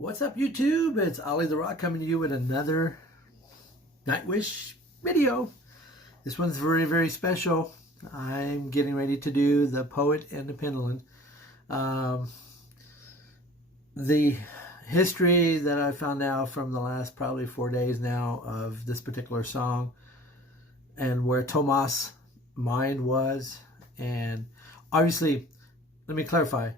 What's up, YouTube? It's Ollie the Rock coming to you with another Nightwish video. This one's very, very special. I'm getting ready to do the Poet and the Pendulum. The history that I found out from the last probably 4 days now of this particular song and where Tomas' mind was, and obviously, let me clarify,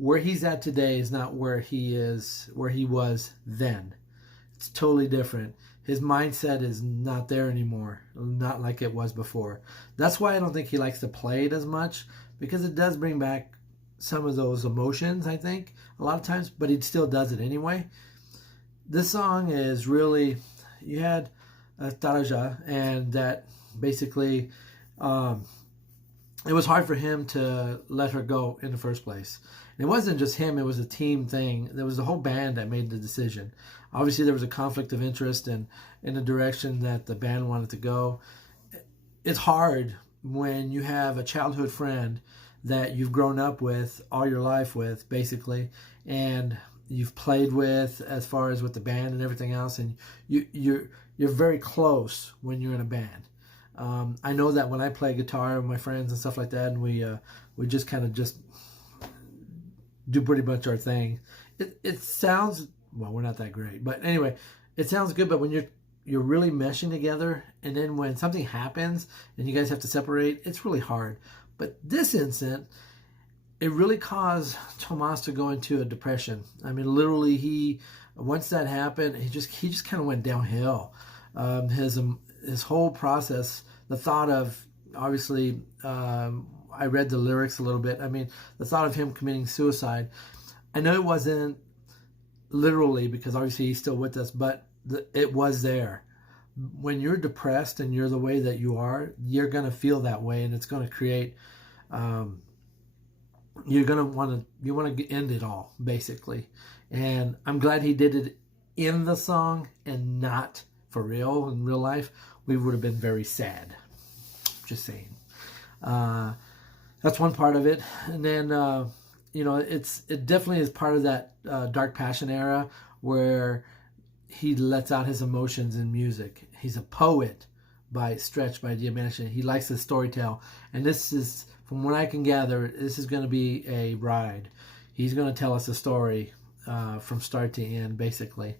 where he's at today is not where he was then. It's totally different. His mindset is not there anymore, not like it was before. That's why I don't think he likes to play it as much, because it does bring back some of those emotions, I think, a lot of times, but he still does it anyway. This song is really, you had Taraja, and that basically, it was hard for him to let her go in the first place. And it wasn't just him, it was a team thing. There was the whole band that made the decision. Obviously, there was a conflict of interest in the direction that the band wanted to go. It's hard when you have a childhood friend that you've grown up with all your life with, basically, and you've played with as far as with the band and everything else, and you're very close when you're in a band. I know that when I play guitar with my friends and stuff like that, and we just kind of just do pretty much our thing. It sounds, well, we're not that great, but anyway, it sounds good. But when you're really meshing together, and then when something happens and you guys have to separate, it's really hard. But this instant, it really caused Tomas to go into a depression. I mean, literally, once that happened, he just kind of went downhill. His whole process, the thought of, obviously, I read the lyrics a little bit. I mean, the thought of him committing suicide, I know it wasn't literally, because obviously he's still with us, but it was there. When you're depressed and you're the way that you are, you're going to feel that way, and it's going to create, you're going to want to end it all, basically. And I'm glad he did it in the song and not for real, in real life. We would have been very sad. Just saying. That's one part of it. And then, you know, it definitely is part of that dark passion era where he lets out his emotions in music. He's a poet by dimension. He likes to storytell. And this is, from what I can gather, this is going to be a ride. He's going to tell us a story from start to end, basically.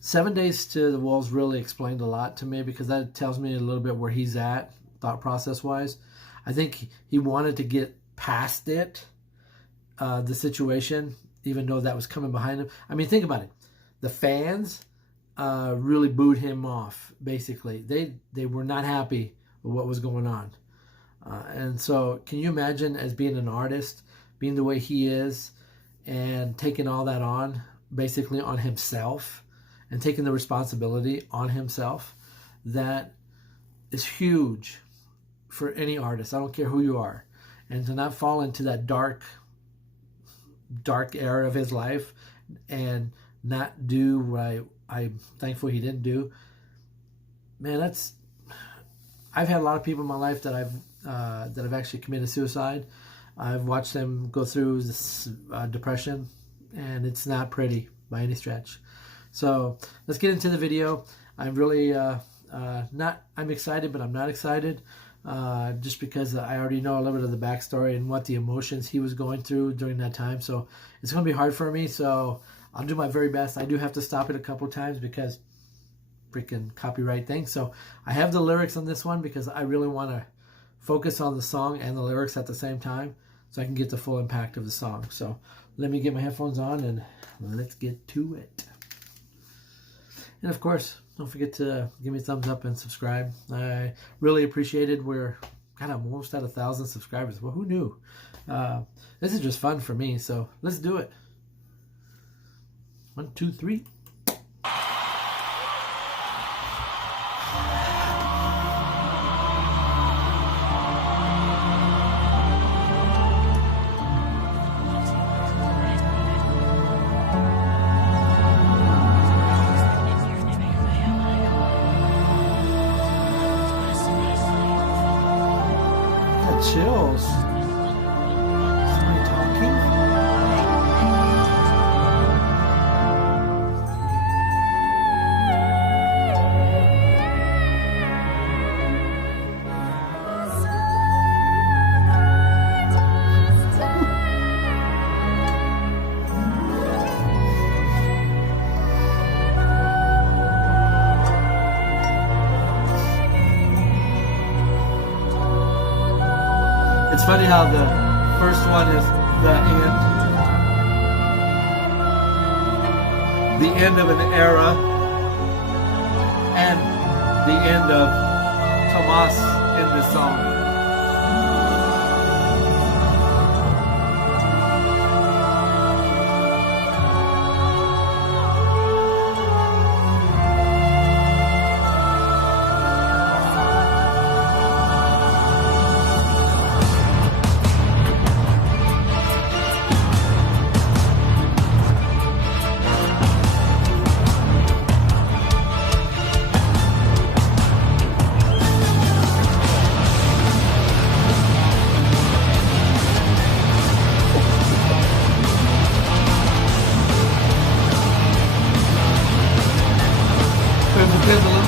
7 Days to the Wolves really explained a lot to me, because that tells me a little bit where he's at, thought process-wise. I think he wanted to get past it, the situation, even though that was coming behind him. I mean, think about it. The fans really booed him off, basically. They were not happy with what was going on. And so can you imagine, as being an artist, being the way he is, and taking all that on, basically on himself, and taking the responsibility on himself? That is huge for any artist. I don't care who you are. And to not fall into that dark era of his life and not do what I'm thankful he didn't do. Man, I've had a lot of people in my life that I've actually committed suicide. I've watched them go through this depression, and it's not pretty by any stretch. So let's get into the video. I'm really I'm excited, but I'm not excited, just because I already know a little bit of the backstory and what the emotions he was going through during that time. So it's going to be hard for me. So I'll do my very best. I do have to stop it a couple of times because freaking copyright thing. So I have the lyrics on this one because I really want to focus on the song and the lyrics at the same time, so I can get the full impact of the song. So let me get my headphones on and let's get to it. And of course, don't forget to give me a thumbs up and subscribe. I really appreciate it. We're kind of almost at 1,000 subscribers. Well, who knew? This is just fun for me, so let's do it. 1, 2, 3. Chills. Somebody talking? funny how the first one is the end of an era, and the end of Tomas in this song. Pendulum.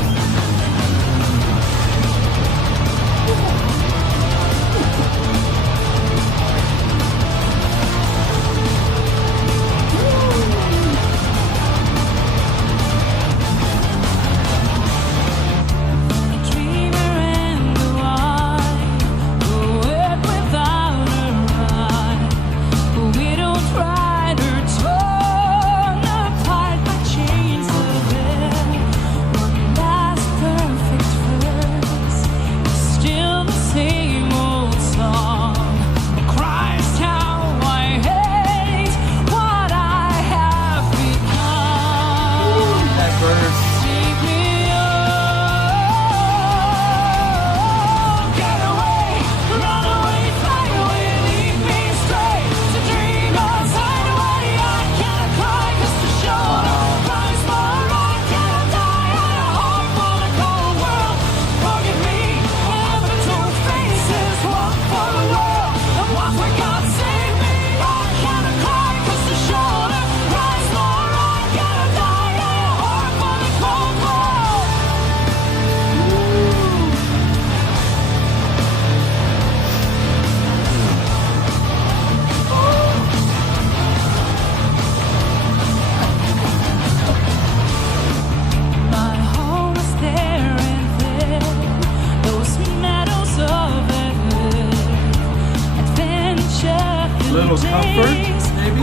Little comfort, maybe?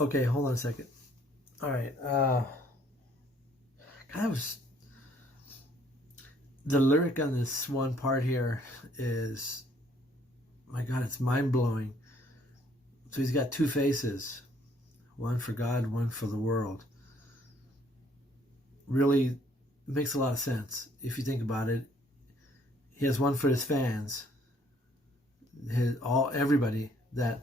Okay, hold on a second. All right. The lyric on this one part here is, my God, it's mind-blowing. So he's got two faces, one for God, one for the world. Really makes a lot of sense if you think about it. He has one for his fans, everybody that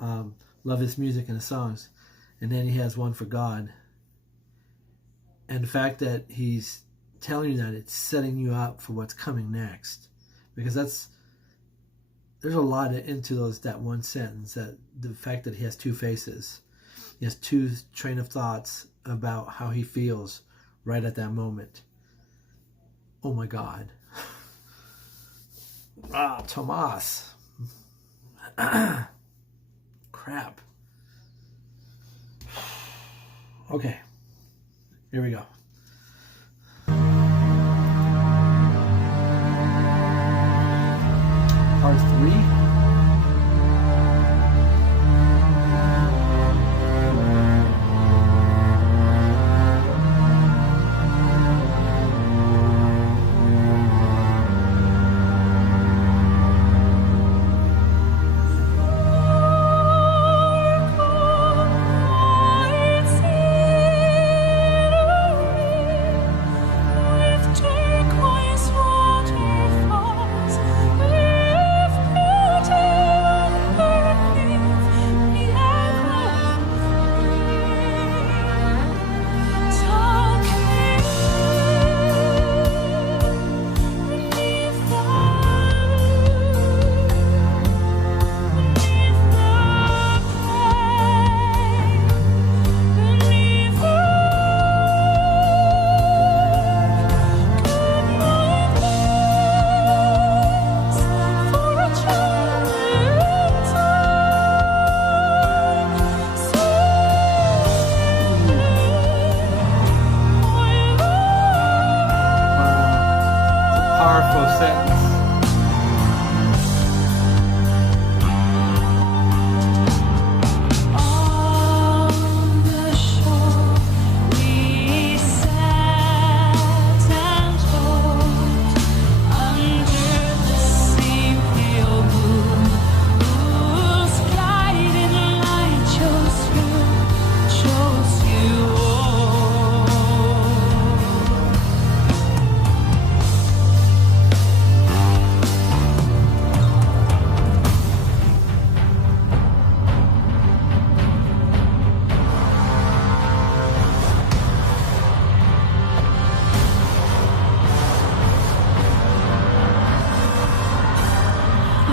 love his music and his songs. And then he has one for God. And the fact that he's telling you that, it's setting you up for what's coming next. Because there's a lot into that one sentence, that the fact that he has two faces. He has two train of thoughts about how he feels right at that moment. Oh my God. Tomas. Crap. Okay, here we go. Part 3.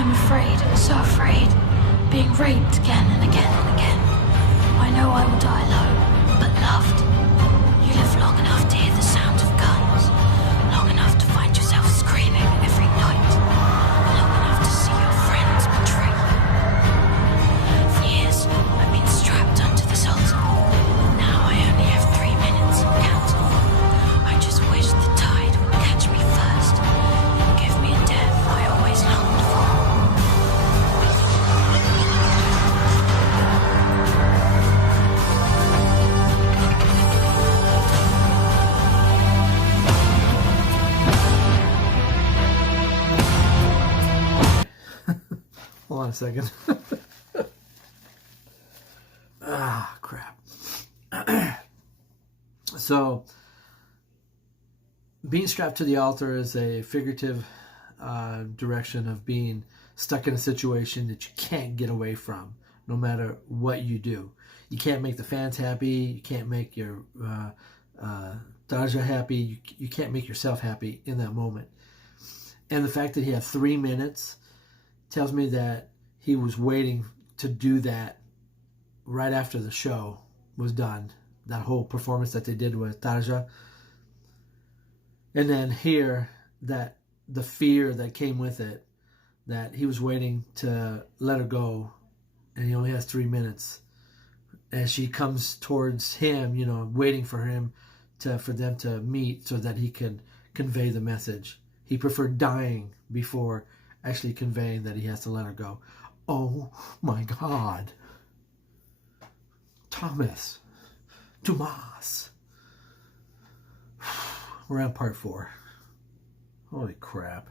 I'm afraid, so afraid, being raped again and again and again. I know I will die alone, but loved. You live long enough to hear the sound of guns, long enough to find yourself screaming every night, long enough to see your friends betray you. For years, I've been strapped onto this altar. Now I only have 3 minutes and counting. I just wish the tide would catch me first and give me a death I always longed for. Hold on a second. Ah, crap. So, being strapped to the altar is a figurative direction of being stuck in a situation that you can't get away from, no matter what you do. You can't make the fans happy. You can't make your Daja happy. You can't make yourself happy in that moment. And the fact that he had 3 minutes tells me that he was waiting to do that right after the show was done. That whole performance that they did with Tarja. And then here, that the fear that came with it, that he was waiting to let her go, and he only has 3 minutes. As she comes towards him, you know, waiting for him for them to meet so that he can convey the message. He preferred dying before actually conveying that he has to let her go. Oh my God. Tomas. We're on part 4. Holy crap.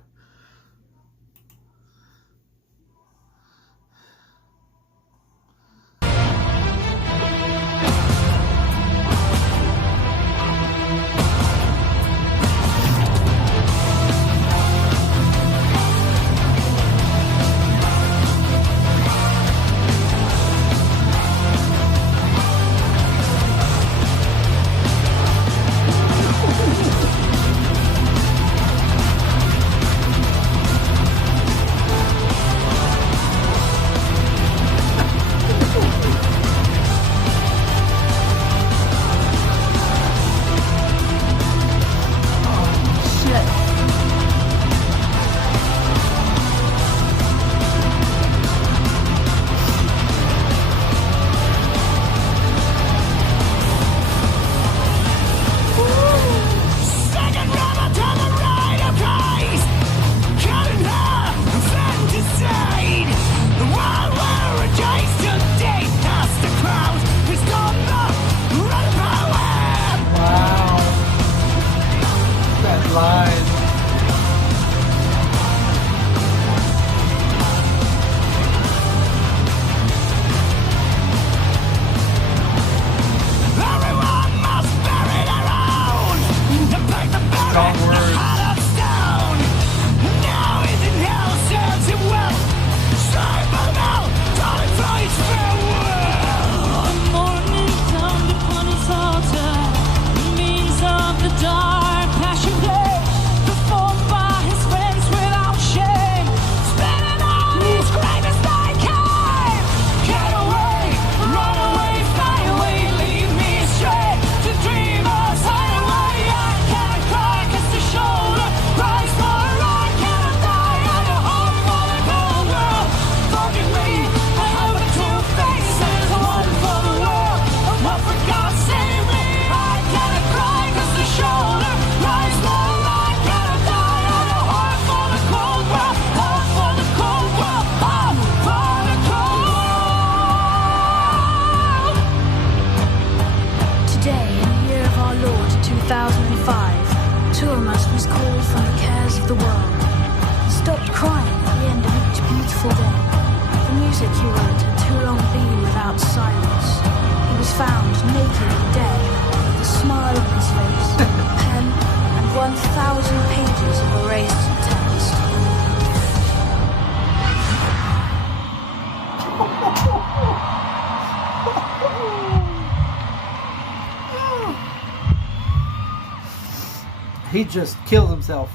He just killed himself.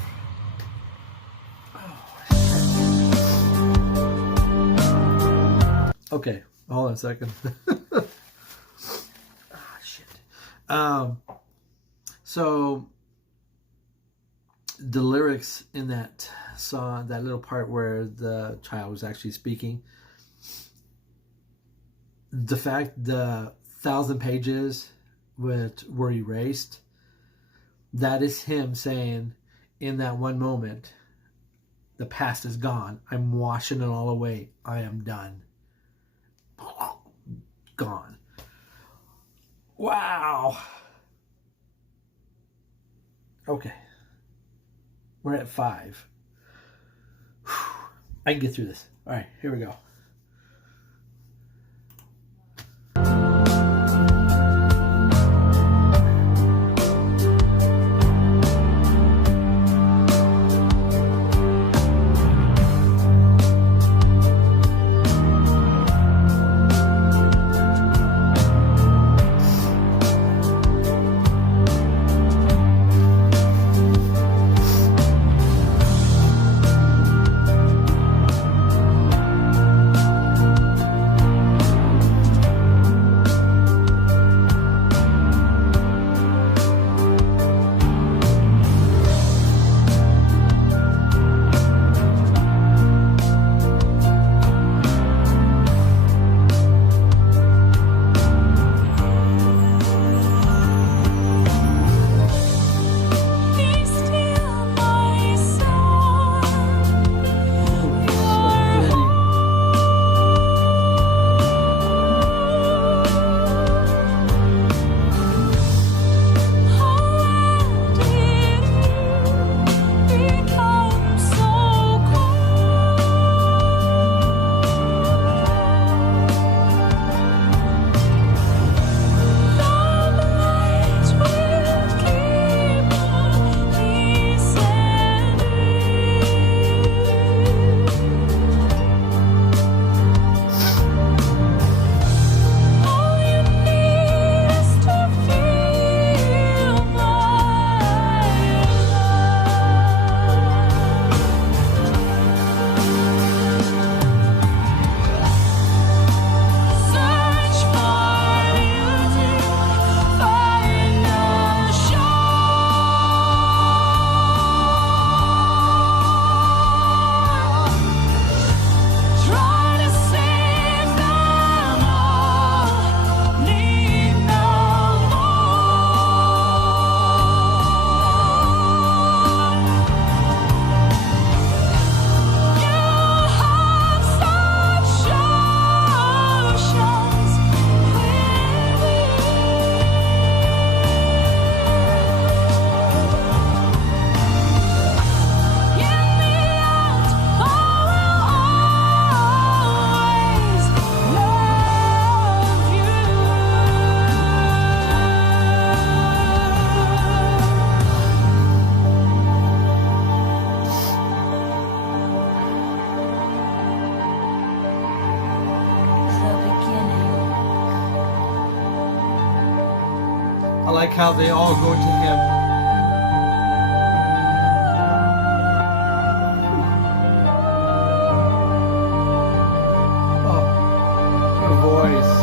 Okay, hold on a second. Shit. So the lyrics in that song, that little part where the child was actually speaking, the fact the 1,000 pages were erased, that is him saying, in that one moment, the past is gone. I'm washing it all away. I am done. Gone. Wow. Okay. We're at 5. Whew. I can get through this. All right, here we go. I like how they all go to him. Oh, her voice.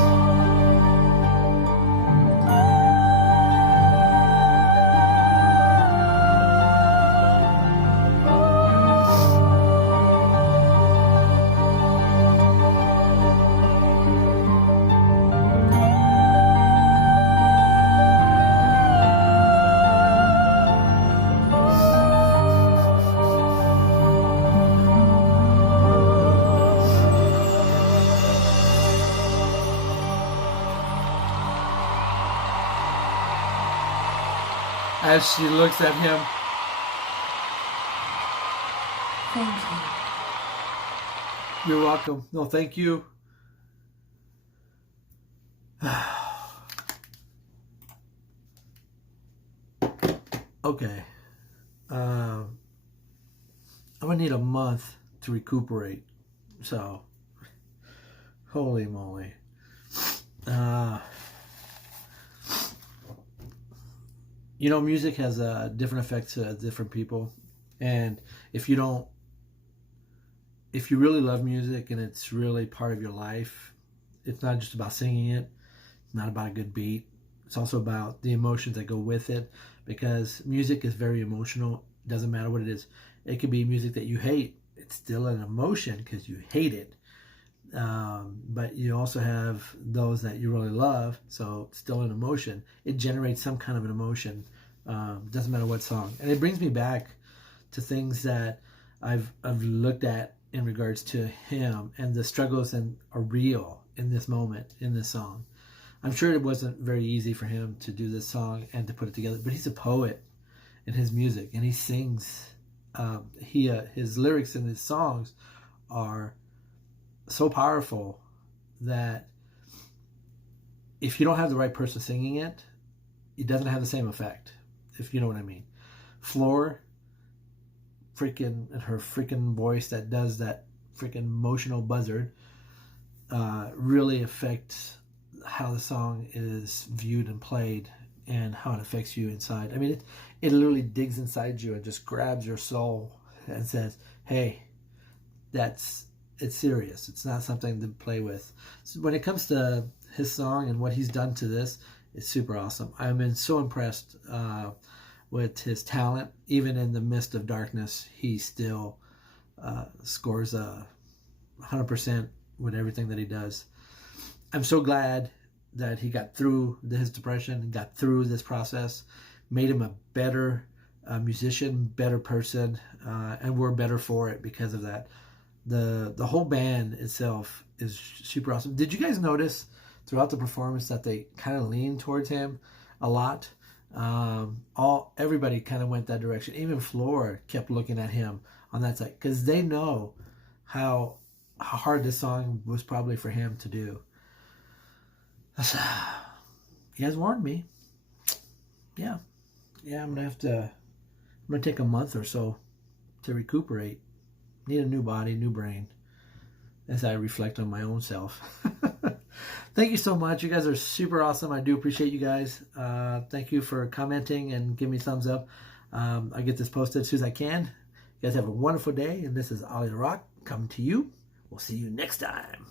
As she looks at him. Thank you. You're welcome. No, thank you. Okay. I'm gonna need a month to recuperate. So, holy moly. You know, music has a different effect to different people, and if you really love music and it's really part of your life, it's not just about singing it. It's not about a good beat. It's also about the emotions that go with it, because music is very emotional. It doesn't matter what it is. It could be music that you hate. It's still an emotion because you hate it. But you also have those that you really love, so it's still an emotion. It generates some kind of an emotion. Doesn't matter what song. And it brings me back to things that I've looked at in regards to him, and the struggles are real in this moment, in this song. I'm sure it wasn't very easy for him to do this song and to put it together, but he's a poet in his music, and he sings. His lyrics in his songs are so powerful that if you don't have the right person singing it, it doesn't have the same effect, if you know what I mean. Floor, her freaking voice that does that freaking emotional buzzard, really affects how the song is viewed and played, and how it affects you inside. I mean, it literally digs inside you and just grabs your soul and says, hey, it's serious. It's not something to play with. So when it comes to his song and what he's done to this, it's super awesome. I've been so impressed with his talent. Even in the midst of darkness, he still scores 100% with everything that he does. I'm so glad that he got through his depression, got through this process, made him a better musician, better person, and we're better for it because of that. The whole band itself is super awesome. Did you guys notice throughout the performance that they kind of leaned towards him a lot? Everybody kind of went that direction. Even Floor kept looking at him on that side, because they know how hard this song was probably for him to do. He has warned me. Yeah, I'm gonna take a month or so to recuperate. Need a new body, new brain, as I reflect on my own self. Thank you so much. You guys are super awesome. I do appreciate you guys. Thank you for commenting and giving me thumbs up. I get this posted as soon as I can. You guys have a wonderful day, and this is Ollie the Rock coming to you. We'll see you next time.